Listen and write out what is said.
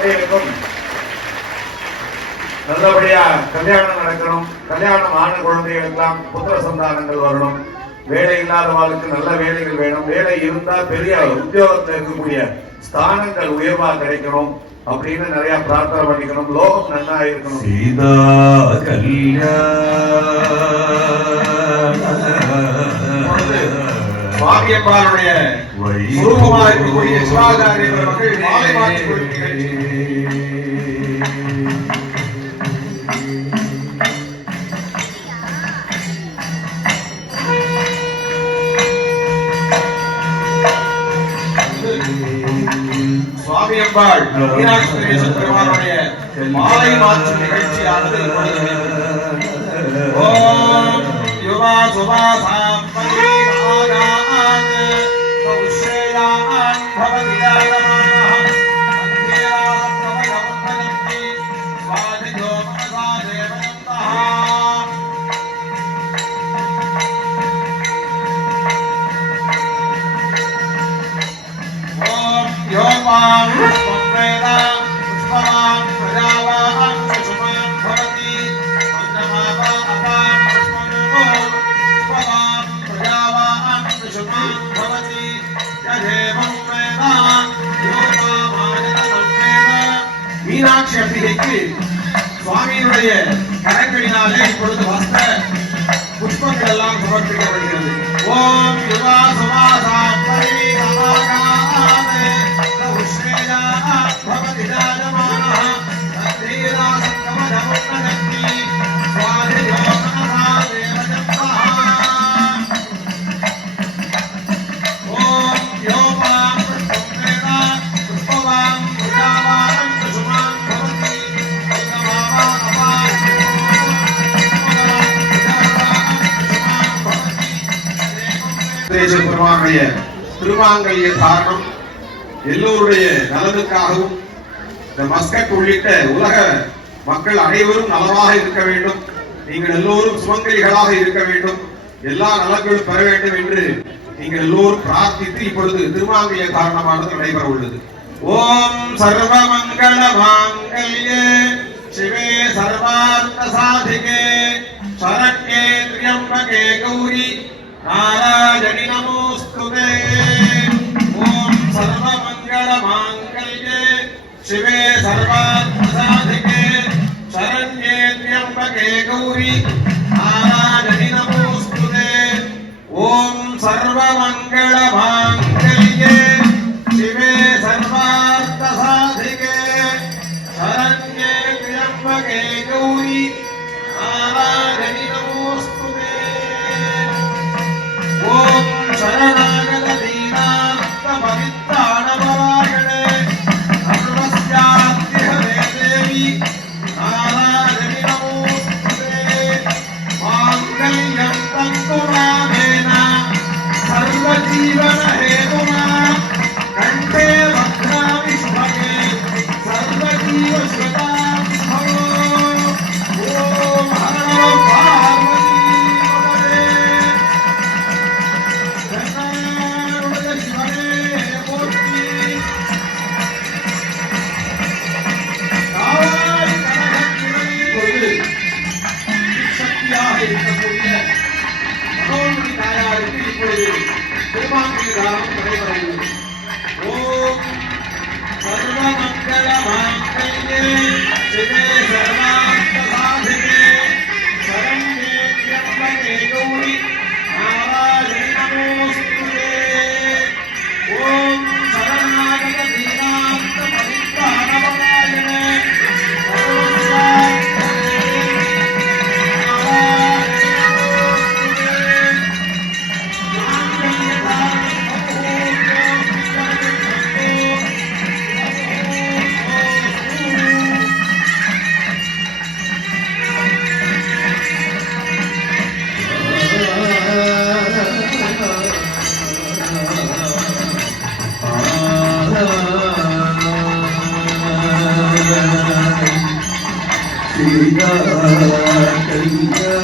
குழந்தைகளுக்கும் நல்லபடியா கல்யாணம் நடக்கணும். கல்யாணம் ஆன குழந்தைகளுக்கெல்லாம் புத்திர சந்தானங்கள் வரணும். வேலை இல்லாதவர்களுக்கு நல்ல வேலைகள் வேணும். வேலை இருந்தா பெரிய உத்தியோகத்தில் இருக்கக்கூடிய ஸ்தானங்கள் உயர்வா கிடைக்கணும் அப்படின்னு நிறைய பிரார்த்தனை பண்ணிக்கணும். லோகம் நன்னா இருக்கணும் சீதா கல்யாண பாகியம்பாளுடைய சுரூபமா இருக்கக்கூடிய சிவாச்சாரிய மக்கள் மாலை மாற்றி கொடுக்கிறேன் சுவாமி அம்பாள் மீனாட்சி சுந்தரேஸ்வர பெருமானுடைய மாலை மாற்றும் நிகழ்ச்சியானது இப்பொழுது நடைபெறுகிறது. ஓம் யுவா சுபா ஓம் யோபாம் புஷ்பவேத புஷ்பவான் பிரஜாவான் சுமான் பவதி அன்னமாவா அபான் புஷ்பமோ புஷ்பவான் பிரஜாவான் சுமான் பவதி யதேவம் வேத யோபாமானதம் வேத மீனாட்சி அம்பிகைக்கு சுவாமியினுடைய கரங்களினாலே இப்பொழுது வஸ்திர புஷ்பங்கள் எல்லாம் சமர்ப்பிக்கப்படுகிறது ஓம் யுவா சுவாசாம் பரிவீரமாகாதே சுந்தரேஸ்வர பெருமானுடைய திருமாங்கல்ய தாரணம் எல்லோருடைய நலனுக்காகவும் இந்த மஸ்கட் உள்ளிட்ட உலக மக்கள் அனைவரும் நலமாக இருக்க வேண்டும். நீங்கள் எல்லோரும் சுமங்கலிகளாக இருக்க வேண்டும். எல்லா நலன்களும் பெற வேண்டும் என்று நீங்கள் எல்லோரும் பிரார்த்தித்து இப்பொழுது திருமாங்கல்ய தாரணமானது நடைபெற உள்ளது. ஓம் சர்வமங்கள மாங்கல்யே சிவே சர்வார்த்த சாதிகே சரண்யே திரியம்பகே கௌரி நாராயணி गौरी आराधि नमोस्तुते ॐ सर्वमङ्गलभा திருமாங்கலி தானம் நடைபெறவுள்ளது ஓம் சர்வமங்கள மாங்கல்யே சிவே لا